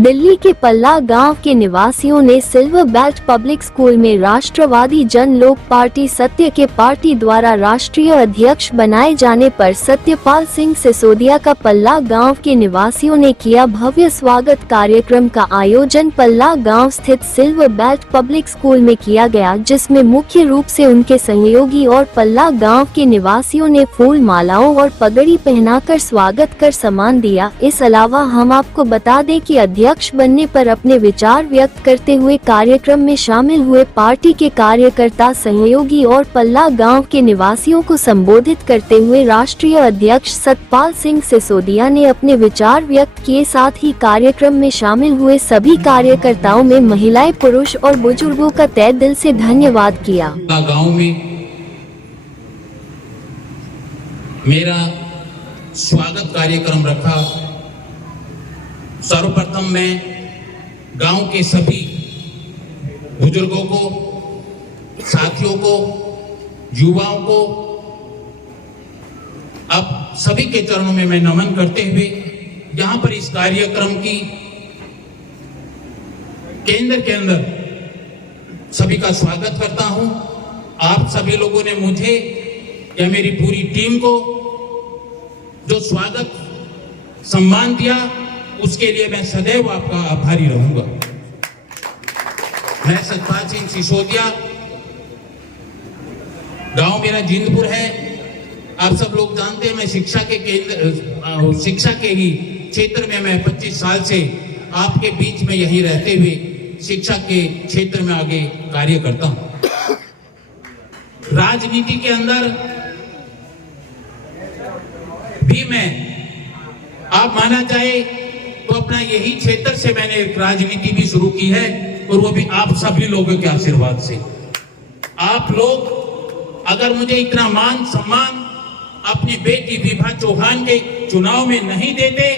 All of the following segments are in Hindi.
दिल्ली के पल्ला गांव के निवासियों ने सिल्वर बेल्ट पब्लिक स्कूल में राष्ट्रवादी जन लोक पार्टी सत्य के पार्टी द्वारा राष्ट्रीय अध्यक्ष बनाए जाने पर सत्यपाल सिंह सिसोदिया का पल्ला गांव के निवासियों ने किया भव्य स्वागत। कार्यक्रम का आयोजन पल्ला गांव स्थित सिल्वर बेल्ट पब्लिक स्कूल में किया गया, जिसमें मुख्य रूप से उनके सहयोगी और पल्ला गांव के निवासियों ने फूल मालाओं और पगड़ी पहनाकर स्वागत कर सम्मान दिया। इस अलावा हम आपको बता दें कि अध्यक्ष बनने पर अपने विचार व्यक्त करते हुए कार्यक्रम में शामिल हुए पार्टी के कार्यकर्ता, सहयोगी और पल्ला गांव के निवासियों को संबोधित करते हुए राष्ट्रीय अध्यक्ष सतपाल सिंह सिसोदिया ने अपने विचार व्यक्त किए। साथ ही कार्यक्रम में शामिल हुए सभी कार्यकर्ताओं में महिलाएं, पुरुष और बुजुर्गों का तहे दिल से धन्यवाद किया। गाँव में मेरा स्वागत कार्यक्रम रखा। सर्वप्रथम मैं गांव के सभी बुजुर्गों को, साथियों को, युवाओं को, अब सभी के चरणों में मैं नमन करते हुए यहां पर इस कार्यक्रम की केंद्र के अंदर सभी का स्वागत करता हूं। आप सभी लोगों ने मुझे या मेरी पूरी टीम को जो स्वागत सम्मान दिया, उसके लिए मैं सदैव आपका आभारी रहूंगा। मैं सतपाल सिंह सिसोदिया, गांव मेरा जिंदपुर है। आप सब लोग जानते हैं मैं शिक्षा के ही क्षेत्र में मैं 25 साल से आपके बीच में यही रहते हुए शिक्षा के क्षेत्र में आगे कार्य करता हूं। राजनीति के अंदर भी मैं, आप माना चाहे तो अपना यही क्षेत्र से मैंने राजनीति भी शुरू की है, और वो भी आप सभी लोगों के आशीर्वाद से। आप लोग अगर मुझे इतना मान सम्मान अपनी बेटी विभा चौहान के चुनाव में नहीं देते,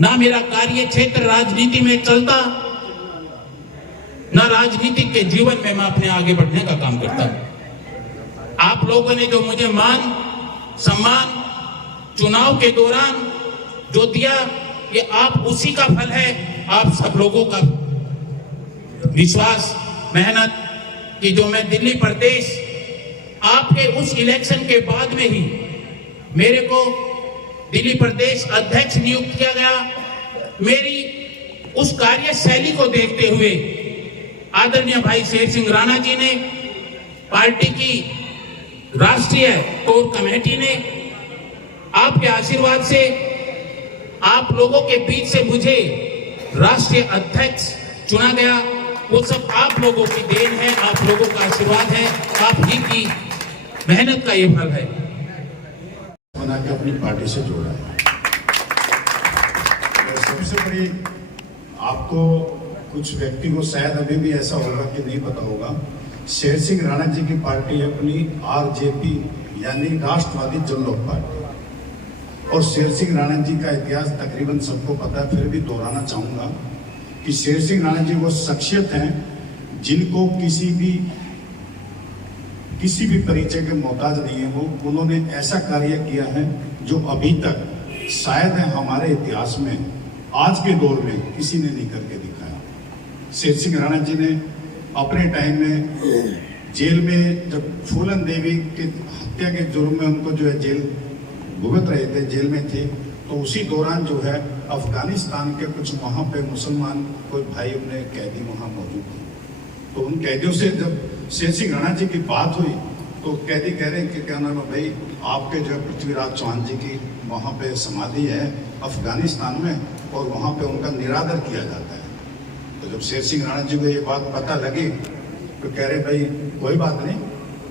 ना मेरा कार्य क्षेत्र राजनीति में चलता, ना राजनीतिक के जीवन में मैं अपने आगे बढ़ने का काम करता। आप लोगों ने जो मुझे मान सम्मान चुनाव के दौरान जो दिया, ये आप उसी का फल है। आप सब लोगों का विश्वास, मेहनत कि जो मैं दिल्ली प्रदेश आपके उस इलेक्शन के बाद में ही मेरे को दिल्ली प्रदेश अध्यक्ष नियुक्त किया गया। मेरी उस कार्यशैली को देखते हुए आदरणीय भाई शेर सिंह राणा जी ने, पार्टी की राष्ट्रीय कोर कमेटी ने, आपके आशीर्वाद से, आप लोगों के बीच से मुझे राष्ट्रीय अध्यक्ष चुना गया। वो सब आप लोगों की देन है, आप लोगों का आशीर्वाद है, आप ही की मेहनत का ये फल है। बना के अपनी पार्टी से जोड़ा है। और सबसे बड़ी, आपको कुछ व्यक्ति को शायद अभी भी ऐसा होगा कि नहीं पता होगा, शेर सिंह राणा जी की पार्टी अपनी आरजेपी यानी राष्ट्रवादी जन लोक पार्टी, और शेर सिंह राणा जी का इतिहास तकरीबन सबको पता है। फिर भी दोहराना चाहूंगा कि शेर सिंह राणा जी वो शख्सियत हैं जिनको किसी भी परिचय के मोहताज नहीं है। वो उन्होंने ऐसा कार्य किया है जो अभी तक शायद है हमारे इतिहास में, आज के दौर में किसी ने नहीं करके दिखाया। शेर सिंह राणा जी ने अपने टाइम में जेल में, जब फूलन देवी की हत्या के जुर्म में उनको जो है जेल भुगत रहे थे, जेल में थे, तो उसी दौरान जो है अफगानिस्तान के कुछ वहाँ पे मुसलमान कोई भाई अपने कैदी वहाँ मौजूद थे। तो उन कैदियों से जब शेर सिंह राणा जी की बात हुई तो कैदी कह रहे हैं कि क्या नाम है भाई, आपके जो है पृथ्वीराज चौहान जी की वहाँ पे समाधि है अफगानिस्तान में, और वहाँ पे उनका निरादर किया जाता है। तो जब शेर सिंह राणा जी को ये बात पता लगी तो कह रहे भाई कोई बात नहीं,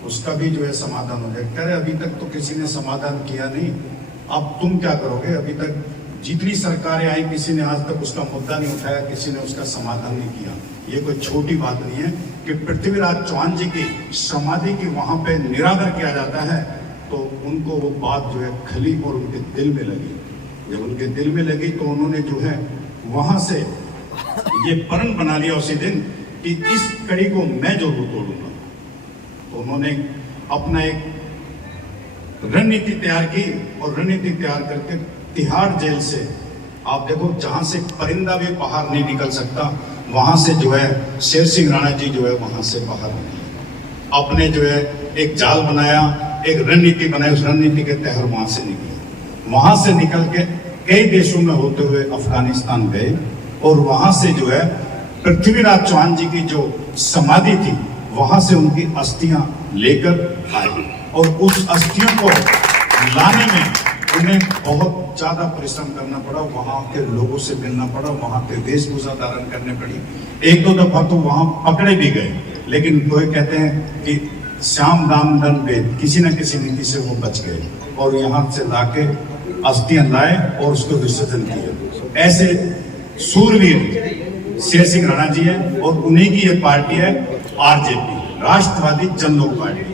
उसका भी जो है समाधान हो जाए। कह रहे अभी तक तो किसी ने समाधान किया नहीं, अब तुम क्या करोगे? अभी तक जितनी सरकारें आई किसी ने आज तक उसका मुद्दा नहीं उठाया, किसी ने उसका समाधान नहीं किया। ये कोई छोटी बात नहीं है कि पृथ्वीराज चौहान जी की समाधि की वहां पे निरादर किया जाता है। तो उनको वो बात जो है खली और उनके दिल में लगी। जब उनके दिल में लगी तो उन्होंने जो है वहां से ये प्रण बना लिया उसी दिन कि इस कड़ी को मैं जरूर तोड़ूंगा। तो उन्होंने अपना एक रणनीति तैयार की, और रणनीति तैयार करके तिहाड़ जेल से आप देखो, जहां से परिंदा भी बाहर नहीं निकल सकता, वहां से जो है शेर सिंह राणा जी जो है वहां से बाहर निकले, अपने जो है एक जाल बनाया, एक रणनीति बनाई, उस रणनीति के तहत वहां से निकले। वहां से निकल के कई देशों में होते हुए अफगानिस्तान गए और वहां से जो है पृथ्वीराज चौहान जी की जो समाधि थी वहां से उनकी अस्थियां लेकर आए और उस अस्थियों को लाने में उन्हें बहुत ज्यादा परिश्रम करना पड़ा, वहां के लोगों से मिलना पड़ा, वहां के वेशभूषा धारण करने पड़ी। एक दो दफा तो वहां पकड़े भी गए, लेकिन कोई कहते हैं कि श्याम दाम दंड भेद, किसी न किसी नीति से वो बच गए और यहाँ से लाके अस्थियां लाए और उसको विसर्जन किया। ऐसे सूरवीर शेर सिंह राणा जी है और उन्हीं की ये पार्टी है आरजेपी, राष्ट्रवादी जन लोक पार्टी।